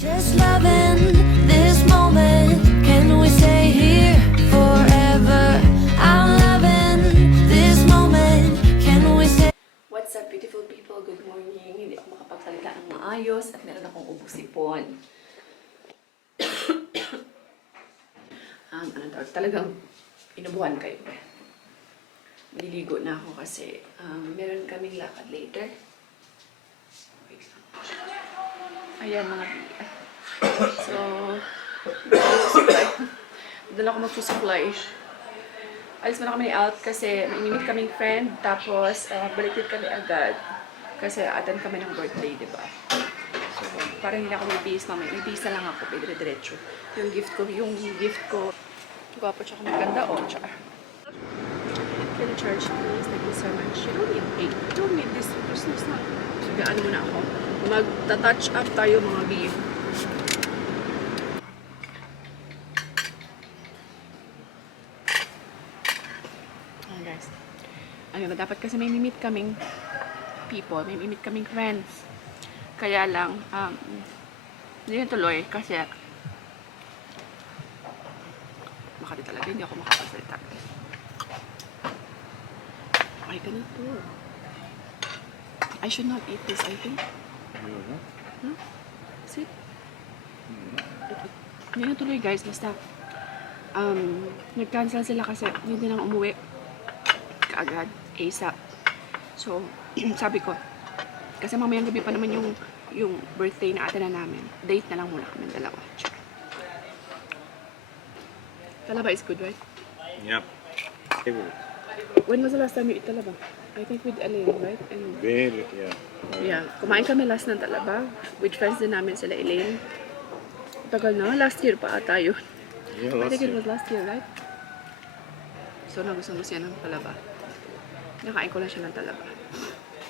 Just loving this moment. Can we stay here forever? I'm loving this moment. Can we stay? What's up, beautiful people? Good morning. Hindi ako makapagsalita ng maayos at meron akong ubusipon. Talagang inubuhan kayo. Maliligo na ako kasi meron kaming lakad later. Wait lang. Ayan mga biya. So, doon ako magsusupply. Alis muna kami out kasi may inimit kaming friend, tapos baliktad kami agad kasi attend kami ng birthday, di ba? So, parang hindi na ako may base mamaya. May base na lang ako, dire-diretso. Yung gift ko, gwapo tsaka maganda, oh, tsaka. Can you charge please? Thank you so much. You don't need cake. You don't need this Christmas na. So, gaan muna ako. Magta-touch up tayo mga beef. Ayan guys. Ayun, dapat kasi may meet kaming people, may meet kaming friends. Kaya lang, hindi na tuloy kasi makati talaga, hindi ako makapagsalita. Ay, ganito. I should not eat this, I think. Huh? See? Hindi na tuloy guys, basta nag-cancel sila kasi hindi na lang umuwi kaagad, ASAP. So, sabi ko, kasi mamayang gabi pa naman yung birthday na ate na namin. Date na lang muna kami dalawa. Talaba is good, right? Yeah. When was the last time you eat talaba? I think with Elaine, right? And Very, yeah. yeah, kumain kami last ng talaba. With friends din namin sila Elaine. Tagal na, last year pa ata yun. Yeah, I last think it year. was last year, right? So, nagustuhan siya ng talaba. Nakain ko lang siya ng talaba.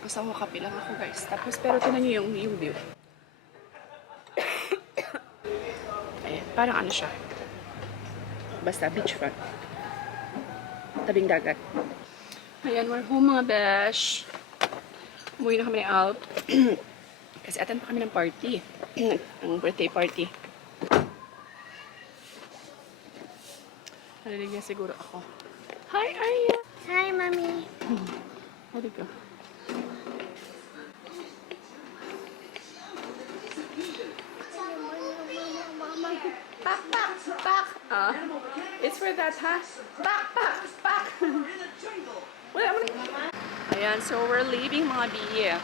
Asawa kape lang ako guys. Tapos, pero tinan niyo yung view. Ayan, parang ano siya. Basta beachfront. Tabing dagat. Ayan, we're home mga besh. Umuwi na kami out. Kasi attend pa kami ng party. Ang birthday party. Narinig niya siguro ako. Hi, Arya! Hi, mommy. How'd it go? Back. It's for that, huh? Back. Wala mo na. Ayan, so we're leaving mga biye.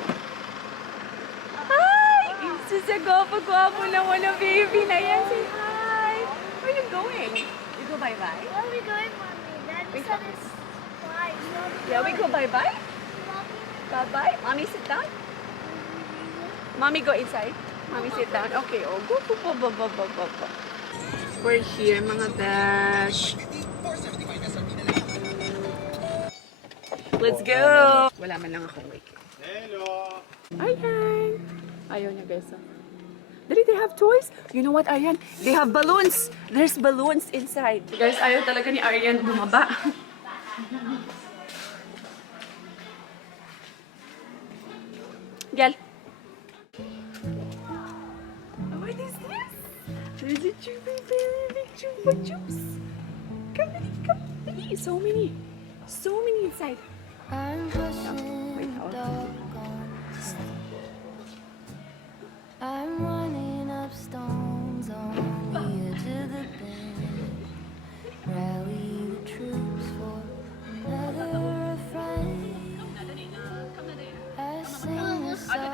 Hi! This is a gwapo-gwapo naman na baby na yan. Say hi! Where are you going? You go bye-bye? Where are we going, mommy? Daddy said it's twice. Yeah, we go bye-bye? Bye-bye? Mommy, sit down? Mommy, go inside. Mommy, sit down. Okay, oh. Go. We're here, mga dash. Let's go! Wala man lang akong wake. Hello. Ayan! Ayaw niya, Besa. Dali, they have toys? You know what, Aryan? They have balloons! There's balloons inside. Guys, ayaw talaga ni Aryan bumaba. Gel. What is this? There's a chupa big chupa chups. Come. So many inside. I'm pushing Wait, how? dog on stick. I'm running up stones on the edge of the bed. Rally the troops for another refrain. I sing a song.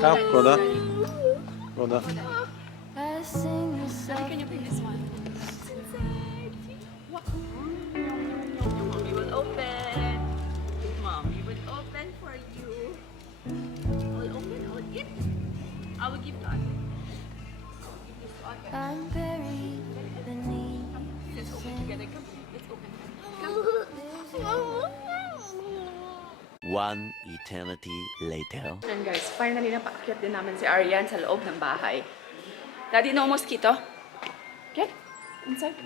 Come, Koda. Koda. I sing a song. Can you bring this one? It's inside. What? Mommy will open. Mommy will open for you. I will open. I will eat. I will give to Ate. I'm buried beneath Let's open together. Come. Let's open. One eternity later. And guys, finally napaakyat din namin si Aryan sa loob ng bahay. Daddy, no mosquito? Get inside.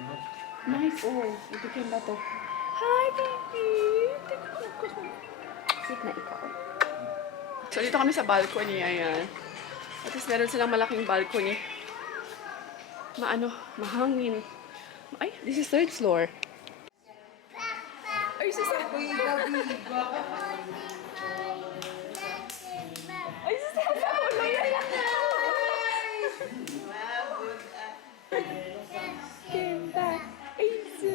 Nice. Oh, it became better. Hi, baby. Sit na ikaw. So, dito kami sa balcony. Ayan. At least meron silang malaking balcony. Mahangin. Ay, this is third floor. Ay, sis. Ay, sis. Came back. Ay, sis.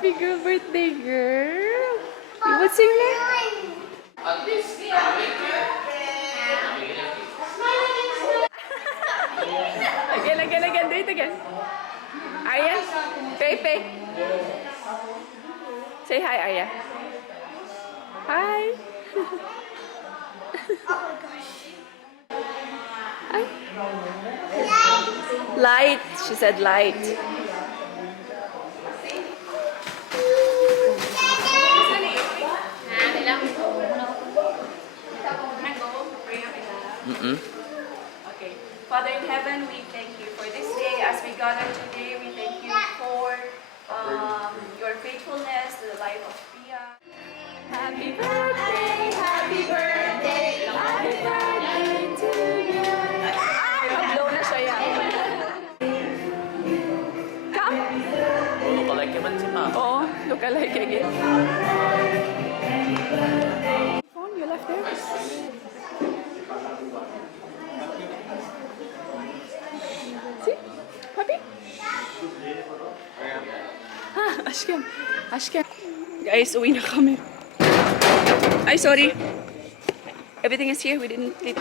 Big girl birthday girl. You would sing that? Again, do it again. Arya, Pepe. Say hi, Arya. Hi. Ay. Light. She said light. Okay. Father in heaven, we thank you for this day. As we gather today, we thank you for your faithfulness to the life of Pia. Happy birthday, happy birthday, happy birthday to you. Blow na siya yan. Come. Look-alike naman si Mama. Oo, look alike again. Phone, you left there? See? Papi? Ha, Ashkem. Ashkem. Guys, uwi na kami. Ay, sorry. Everything is here. We didn't leave.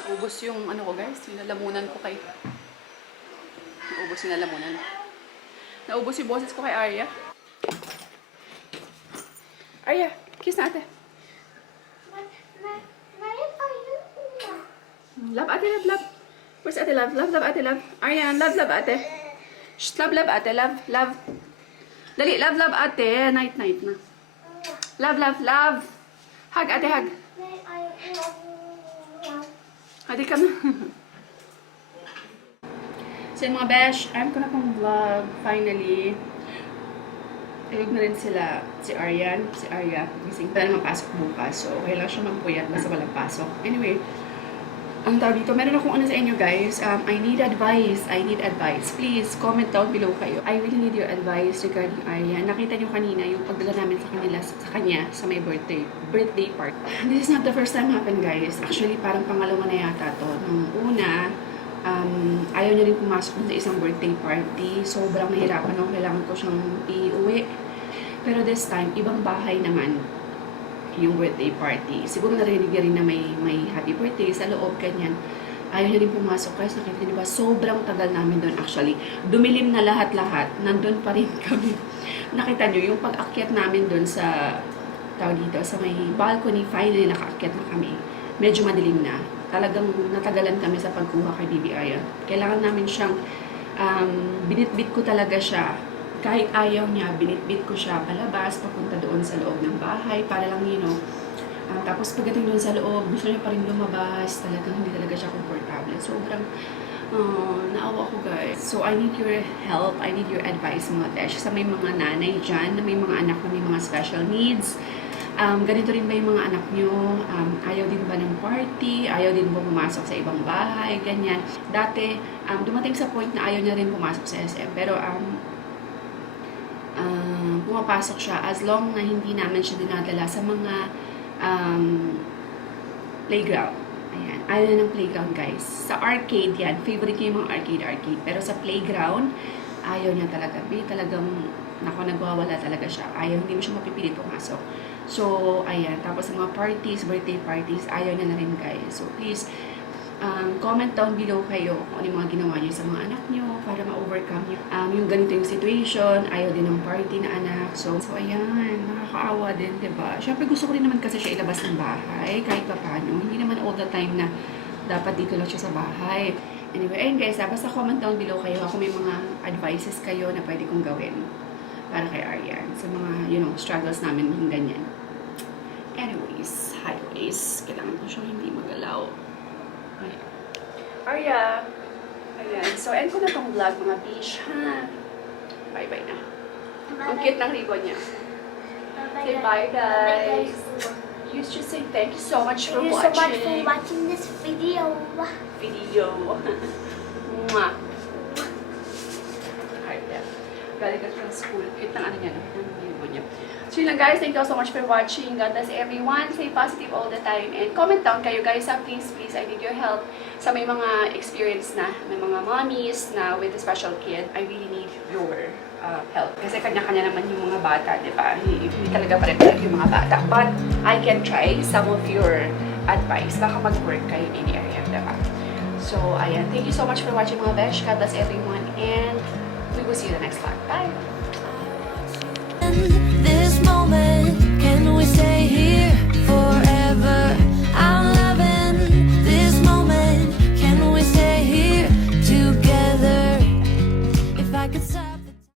Naubos yung ano ko, guys. Yung lalamunan ko kay... Naubos yung lalamunan. Naubos yung boses ko kay Arya. Arya, kiss na ate. Love ate, love. Where's ate, love? Love ate, love. Aryan, love ate. Shh, love ate, love. Dali, love ate. Night na. Love. Hug ate, hug. Ate ka na. So yung mga besh, alam ko na pong vlog. Finally. Tulog na rin sila. Si Arya. Gising pa naman pasok bukas. So, okay lang siya magpuyat basta walang pasok. Anyway, ang tawag dito, meron akong ano sa inyo guys. I need advice. Please, comment down below kayo. I really need your advice regarding Arya. Nakita niyo kanina yung pagdala namin sa kanya sa may birthday party. This is not the first time happen guys. Actually, parang pangalawa na yata to. Nung una, ayaw niya rin pumasok sa isang birthday party. Sobrang nahirapan ako. Kailangan ko siyang iuwi. Pero this time, ibang bahay naman yung birthday party. Siguro narinig niya rin na may happy birthday sa loob, ganyan. Ayaw niya rin pumasok. Guys, nakita niyo ba? Sobrang tagal namin doon actually. Dumilim na lahat-lahat. Nandun pa rin kami. Nakita niyo, yung pag-akyat namin doon sa tawag dito, sa may balcony, finally nakaakyat na kami. Medyo madilim na. Talagang natagalan kami sa pagkuha kay Bibi Arya. Kailangan namin siyang binitbit ko talaga siya. Kahit ayaw niya, binitbit ko siya palabas, papunta doon sa loob ng bahay para lang, tapos pagdating doon sa loob, gusto niya pa rin lumabas. Talagang hindi talaga siya komportable. Sobrang naawa ko guys. So I need your help, I need your advice mga besh. Sa may mga nanay dyan, na may mga anak na may mga special needs. Ganito rin ba yung mga anak nyo? Ayaw din ba ng party? Ayaw din ba pumasok sa ibang bahay? Ganyan. Dati, dumating sa point na ayaw niya rin pumasok sa SM. Pero, pumapasok siya as long na hindi namin siya dinadala sa mga playground. Ayan. Ayaw na ng playground, guys. Sa arcade yan. Favorite niya yung mga arcade. Pero sa playground, ayaw niya talaga. Talagang, nagwawala talaga siya. Hindi mo siya mapipilit pumasok. So, ayan. Tapos sa mga parties, birthday parties, ayaw niya na rin, guys. So, please, comment down below kayo kung ano yung mga ginawa niyo sa mga anak niyo para ma-overcome niyo. Yung ganito yung situation, ayaw din ng party na anak. So ayan, nakakaawa din, diba? Siyempre, gusto ko rin naman kasi siya ilabas ng bahay, kahit pa paano. Hindi naman all the time na dapat dito lang siya sa bahay. Anyway, ayun guys, basta comment down below kayo kung may mga advices kayo na pwede kong gawin para kay Arya. Sa mga, struggles namin yung ganyan. Anyways, highways. Kailangan ko siyang hindi magalaw. Arya, Ayan. So, end ko na tong vlog, mga bish, ha? Bye-bye na. Ang cute ng ribbon niya. Say bye, guys. You should say thank you so much for Thank you so much for watching. watching this video. Video. Mwah. Heart yan. Galing ka from school. Cute ng ano niya, no? Ng ribbon niya. So yun lang guys, thank you so much for watching. God bless everyone. Stay positive all the time. And comment down kayo guys, please, I need your help. Sa may mga experience na, may mga mommies na with a special kid, I really need your help. Kasi kanya-kanya naman yung mga bata, di ba? Hindi talaga pare-pareho yung mga bata. But I can try some of your advice. Baka mag-work kayo in the area, di ba? So, ayan. Thank you so much for watching mga besh. God bless everyone. And we will see you in the next vlog. Bye!